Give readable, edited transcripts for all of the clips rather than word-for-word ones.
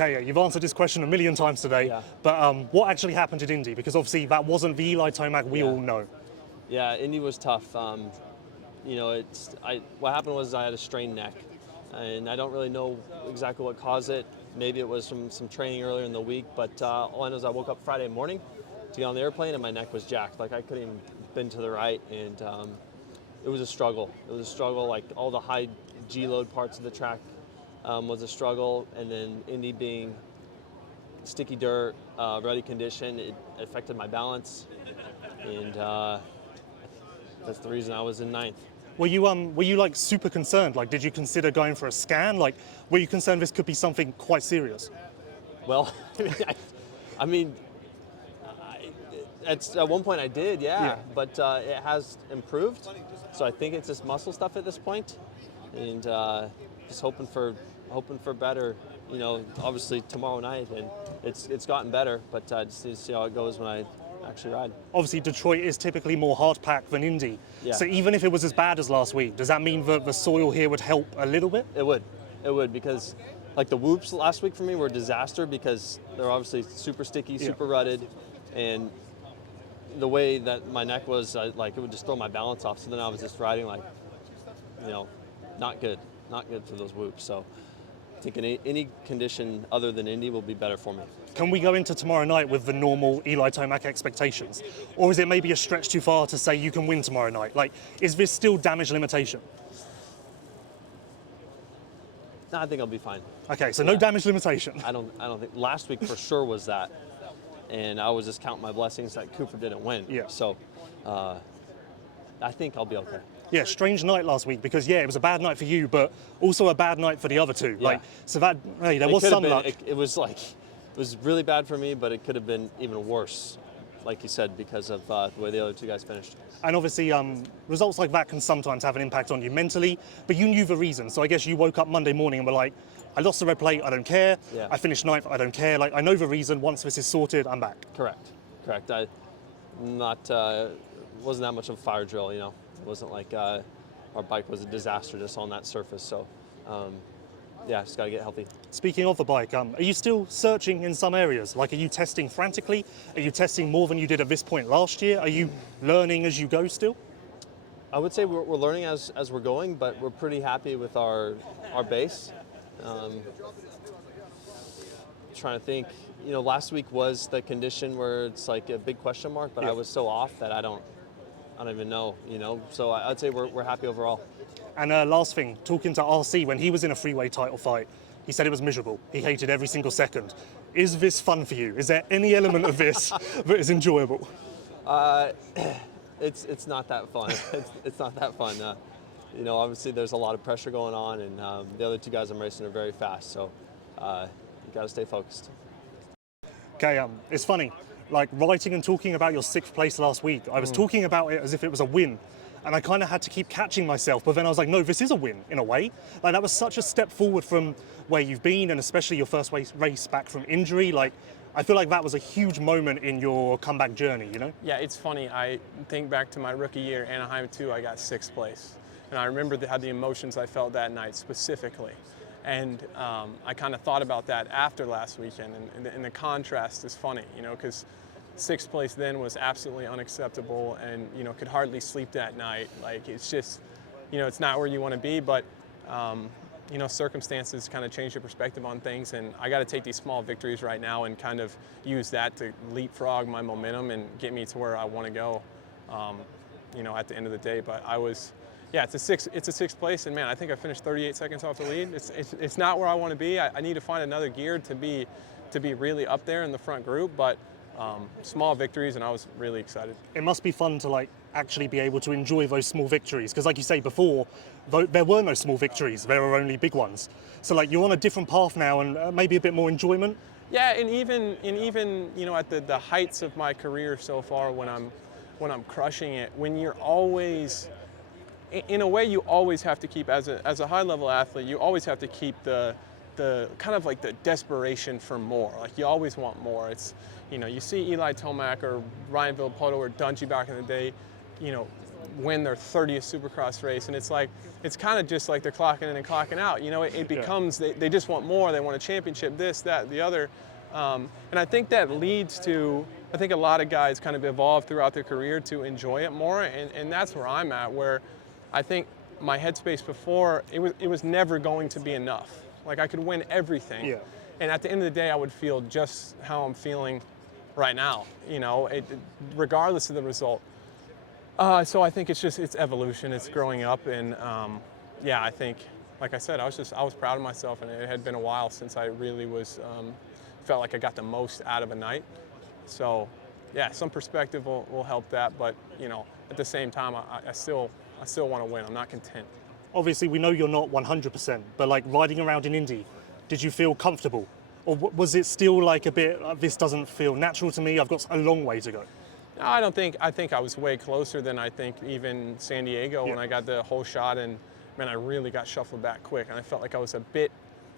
Okay, you've answered this question a million times today, but what actually happened at Indy? Because obviously that wasn't the Eli Tomac we all know. Yeah, Indy was tough. You know, what happened was I had a strained neck, and I don't really know exactly what caused it. Maybe it was from some training earlier in the week, but all I know is I woke up Friday morning to get on the airplane, and my neck was jacked. Like I couldn't even bend to the right, and it was a struggle. It was a struggle. Like all the high G-load parts of the track was a struggle, and then Indy being sticky dirt, ruddy condition, it affected my balance, and that's the reason I was in ninth. Were you like super concerned? Like, did you consider going for a scan? Like, were you concerned this could be something quite serious? Well, I mean, at one point I did, but it has improved. So I think it's just muscle stuff at this point, and just hoping for better. You know, obviously tomorrow night, and it's gotten better, but just need to see how it goes when I actually ride. Obviously, Detroit is typically more hard-packed than Indy. Yeah. So even if it was as bad as last week, does that mean that the soil here would help a little bit? It would, because like the whoops last week for me were a disaster because they're obviously super sticky, super rutted, and the way that my neck was, like it would just throw my balance off. So then I was just riding like, you know, not good for those whoops. So I think any condition other than Indy will be better for me. Can we go into tomorrow night with the normal Eli Tomac expectations? Or is it maybe a stretch too far to say you can win tomorrow night? Like, is this still damage limitation? No, I think I'll be fine. Okay, so no damage limitation. I don't think last week for sure was that, and I was just counting my blessings that Cooper didn't win. Yeah. So I think I'll be okay. Yeah, strange night last week because it was a bad night for you, but also a bad night for the other two. Yeah. Like, so that there was some luck. It was really bad for me, but it could have been even worse, like you said, because of the way the other two guys finished. And obviously, results like that can sometimes have an impact on you mentally, but you knew the reason. So I guess you woke up Monday morning and were like, I lost the red plate, I don't care. Yeah. I finished ninth, I don't care. Like, I know the reason. Once this is sorted, I'm back. Correct. Wasn't that much of a fire drill, you know. It wasn't like our bike was a disaster just on that surface. So, just got to get healthy. Speaking of the bike, are you still searching in some areas? Like, are you testing frantically? Are you testing more than you did at this point last year? Are you learning as you go still? I would say we're learning as we're going, but we're pretty happy with our base. Trying to think, you know, last week was the condition where it's like a big question mark, but I was so off that I don't even know, you know. So I'd say we're happy overall. And last thing, talking to RC, when he was in a freeway title fight, he said it was miserable. He hated every single second. Is this fun for you? Is there any element of this that is enjoyable? It's not that fun. It's not that fun. You know, obviously there's a lot of pressure going on, and the other two guys I'm racing are very fast, so you got to stay focused. Okay, it's funny. Like, writing and talking about your 6th place last week, I was talking about it as if it was a win. And I kind of had to keep catching myself, but then I was like, no, this is a win in a way. Like, that was such a step forward from where you've been, and especially your first race back from injury. Like, I feel like that was a huge moment in your comeback journey, you know? Yeah, it's funny. I think back to my rookie year, Anaheim 2, I got 6th place. And I remember how the emotions I felt that night specifically. And I kind of thought about that after last weekend, and the contrast is funny, you know, because 6th place then was absolutely unacceptable, and, you know, could hardly sleep that night. Like, it's just, you know, it's not where you want to be, but, you know, circumstances kind of change your perspective on things, and I got to take these small victories right now and kind of use that to leapfrog my momentum and get me to where I want to go, you know, at the end of the day. But I was, it's a 6th place, and man, I think I finished 38 seconds off the lead. It's not where I want to be. I need to find another gear to be really up there in the front group, but small victories, and I was really excited. It must be fun to like actually be able to enjoy those small victories, because like you say before, there were no small victories, there were only big ones. So like, you're on a different path now, and maybe a bit more enjoyment. Yeah, and even you know, at the heights of my career so far, when I'm crushing it, when you're always, in a way, you always have to keep, as a high level athlete, you always have to keep the kind of like the desperation for more. Like, you always want more. It's, you know, you see Eli Tomac or Ryan Villopoto or Dungey back in the day, you know, win their 30th Supercross race, and it's kind of just like they're clocking in and clocking out. You know, it becomes they just want more. They want a championship, this, that, the other, and I think that leads to, I think a lot of guys kind of evolve throughout their career to enjoy it more, and that's where I'm at, where I think my headspace before, it was never going to be enough. Like, I could win everything, and at the end of the day, I would feel just how I'm feeling right now, you know, regardless of the result. So I think it's evolution, it's growing up, and yeah, I think, like I said, I was proud of myself, and it had been a while since I really was, felt like I got the most out of a night. So yeah, some perspective will help that, but you know, at the same time, I still want to win. I'm not content. Obviously, we know you're not 100%, but like riding around in Indy, did you feel comfortable? Or was it still like a bit, this doesn't feel natural to me, I've got a long way to go? No, I think I was way closer than I think even San Diego when I got the whole shot, and man, I really got shuffled back quick, and I felt like I was a bit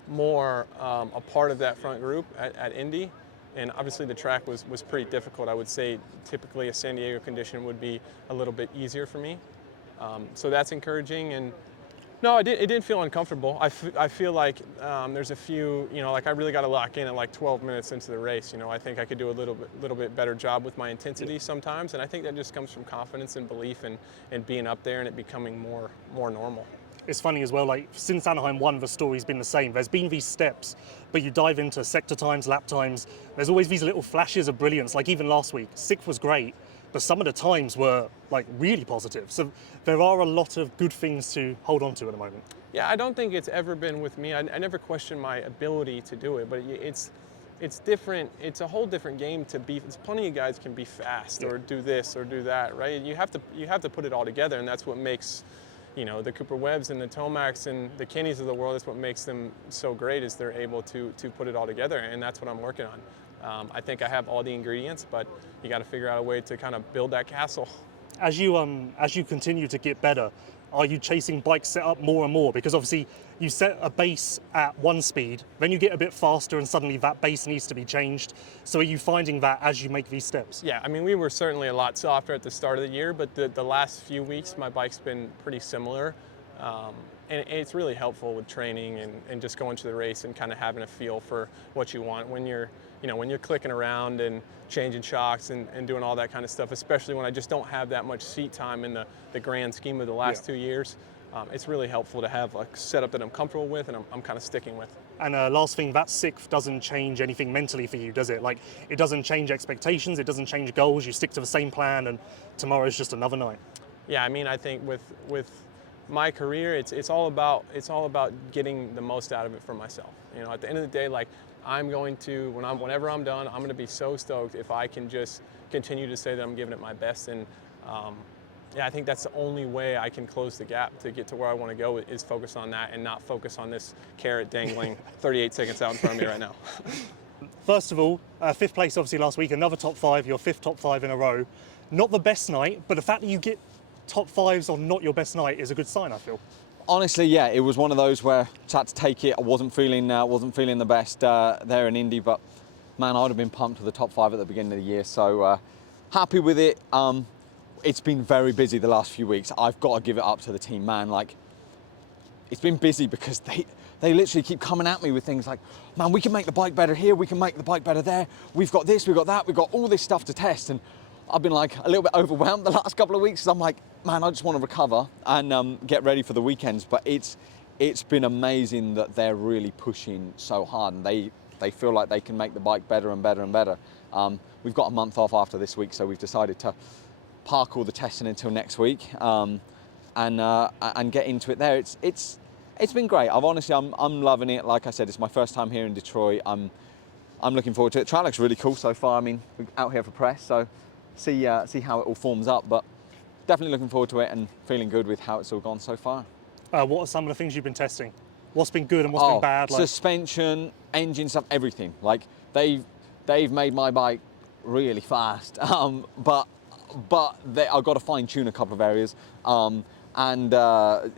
more a part of that front group at Indy. And obviously the track was pretty difficult. I would say typically a San Diego condition would be a little bit easier for me. So that's encouraging. And no, it didn't feel uncomfortable. I feel like there's a few, you know, like I really got to lock in at like 12 minutes into the race. You know, I think I could do a little bit better job with my intensity sometimes. And I think that just comes from confidence and belief and being up there and it becoming more normal. It's funny as well, like since Anaheim 1, the story's been the same. There's been these steps, but you dive into sector times, lap times, there's always these little flashes of brilliance. Like even last week, 6th was great, but some of the times were like really positive. So there are a lot of good things to hold on to at the moment. Yeah, I don't think it's ever been with me. I never questioned my ability to do it, but it's different. It's a whole different game to be. Plenty of guys can be fast or do this or do that, right? You have to put it all together, and that's what makes, you know, the Cooper Webbs and the Tomacs and the Kennys of the world, is what makes them so great, is they're able to put it all together, and that's what I'm working on. I think I have all the ingredients, but you got to figure out a way to kind of build that castle. As you continue to get better, are you chasing bike setup more and more? Because obviously you set a base at one speed, then you get a bit faster and suddenly that base needs to be changed. So are you finding that as you make these steps? Yeah, I mean, we were certainly a lot softer at the start of the year, but the last few weeks my bike's been pretty similar. And it's really helpful with training and just going to the race and kind of having a feel for what you want when you're clicking around and changing shocks and doing all that kind of stuff, especially when I just don't have that much seat time in the grand scheme of the last 2 years. It's really helpful to have a setup that I'm comfortable with and I'm kind of sticking with. And last thing, that 6th doesn't change anything mentally for you, does it? Like, it doesn't change expectations, it doesn't change goals, you stick to the same plan and tomorrow's just another night. Yeah, I mean, I think with my career, it's all about getting the most out of it for myself. You know, at the end of the day, like, I'm going to, whenever I'm done, I'm going to be so stoked if I can just continue to say that I'm giving it my best. And yeah, I think that's the only way I can close the gap to get to where I want to go, is focus on that and not focus on this carrot dangling 38 seconds out in front of me right now. First of all, 5th place obviously last week, another top 5, your 5th top 5 in a row. Not the best night, but the fact that you get top 5s on not your best night is a good sign, I feel. Honestly, yeah, it was one of those where I had to take it. I wasn't feeling the best there in Indy, but man, I would have been pumped to the top 5 at the beginning of the year. So happy with it. It's been very busy the last few weeks. I've got to give it up to the team, man. Like, it's been busy because they literally keep coming at me with things like, man, we can make the bike better here, we can make the bike better there. We've got this, we've got that, we've got all this stuff to test. And I've been like a little bit overwhelmed the last couple of weeks. I'm like, man, I just want to recover and get ready for the weekends. But it's been amazing that they're really pushing so hard, and they feel like they can make the bike better and better and better. We've got a month off after this week, so we've decided to park all the testing until next week and get into it there. It's been great. I'm loving it. Like I said, it's my first time here in Detroit. I'm looking forward to it. The track looks really cool so far. I mean, we're out here for press, so see how it all forms up. But definitely looking forward to it and feeling good with how it's all gone so far. What are some of the things you've been testing? What's been good and what's been bad? Like Suspension, engine stuff, everything. Like they've made my bike really fast, but I've got to fine tune a couple of areas. And the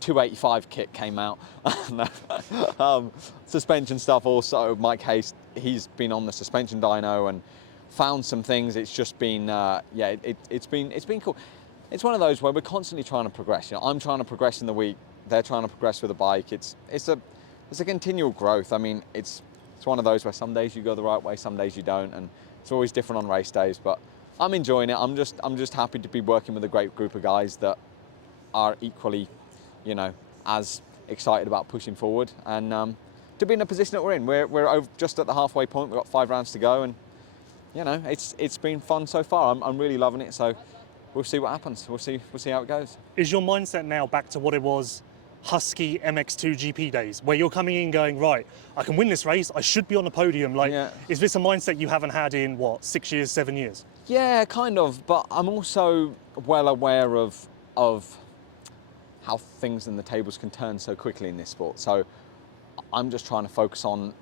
285 kit came out. Suspension stuff also. Mike Hayes, he's been on the suspension dyno and found some things. It's just been it's been cool. it's one of those where we're constantly trying to progress. You know, I'm trying to progress in the week, they're trying to progress with the bike. It's a continual growth. I mean, it's one of those where some days you go the right way, some days you don't, and it's always different on race days. But I'm enjoying it. I'm just happy to be working with a great group of guys that are equally, you know, as excited about pushing forward, and to be in the position that we're in. We're just at the halfway point. We've got 5 rounds to go, and you know, it's been fun so far. I'm really loving it. So we'll see what happens. We'll see how it goes. Is your mindset now back to what it was Husky MX2 GP days, where you're coming in going, right, I can win this race, I should be on the podium? Like, Yeah. Is this a mindset you haven't had in, what, 6 years, 7 years? Yeah, kind of. But I'm also well aware of how things and the tables can turn so quickly in this sport. So I'm just trying to focus on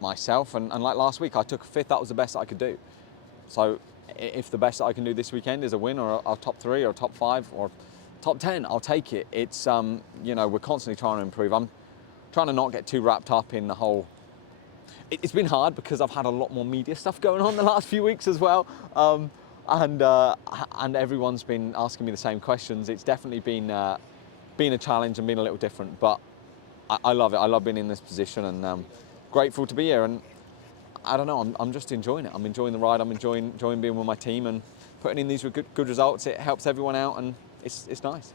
myself. And like last week, I took a 5th. That was the best I could do. So if the best that I can do this weekend is a win or a top 3 or a top 5 or top 10, I'll take it. It's, you know, we're constantly trying to improve. I'm trying to not get too wrapped up in the whole... It's been hard because I've had a lot more media stuff going on the last few weeks as well. And everyone's been asking me the same questions. It's definitely been a challenge and been a little different, but I love it. I love being in this position, and grateful to be here. And I don't know, I'm just enjoying it. I'm enjoying the ride. I'm enjoying being with my team and putting in these good results. It helps everyone out, and it's nice.